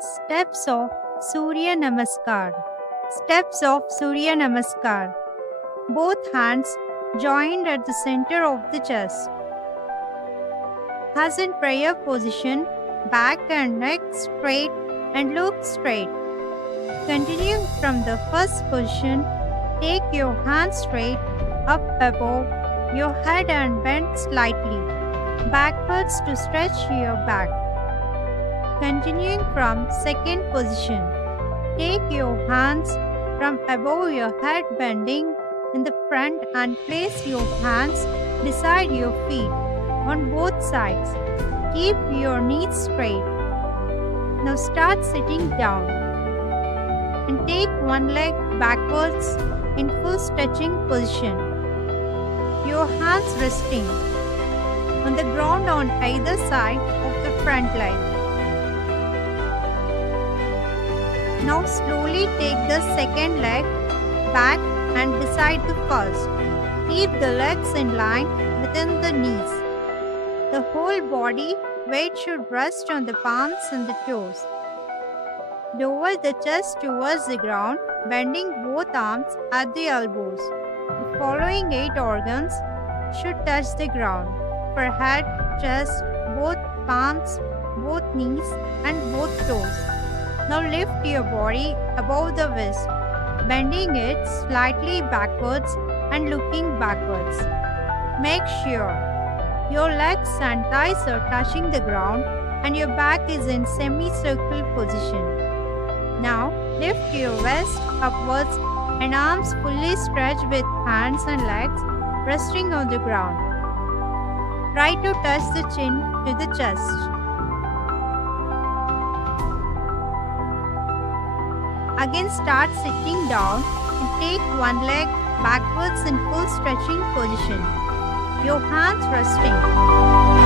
Steps of Surya Namaskar. Steps of Surya Namaskar. Both hands joined at the center of the chest. As in prayer position, back and neck straight and look straight. Continuing from the first position, take your hands straight up above your head and bend slightly backwards to stretch your back. Continuing from second position, take your hands from above your head bending in the front and place your hands beside your feet on both sides. Keep your knees straight. Now start sitting down and take one leg backwards in full stretching position. Your hands resting on the ground on either side of the front leg. Now slowly take the second leg back and beside the first. Keep the legs in line within the knees. The whole body weight should rest on the palms and the toes. Lower the chest towards the ground, bending both arms at the elbows. The following 8 organs should touch the ground: for head, chest, both palms, both knees, and both toes. Now lift your body above the waist, bending it slightly backwards and looking backwards. Make sure your legs and thighs are touching the ground and your back is in semicircle position. Now lift your waist upwards and arms fully stretched with hands and legs resting on the ground. Try to touch the chin to the chest. Again start sitting down and take one leg backwards in full stretching position. Your hands resting.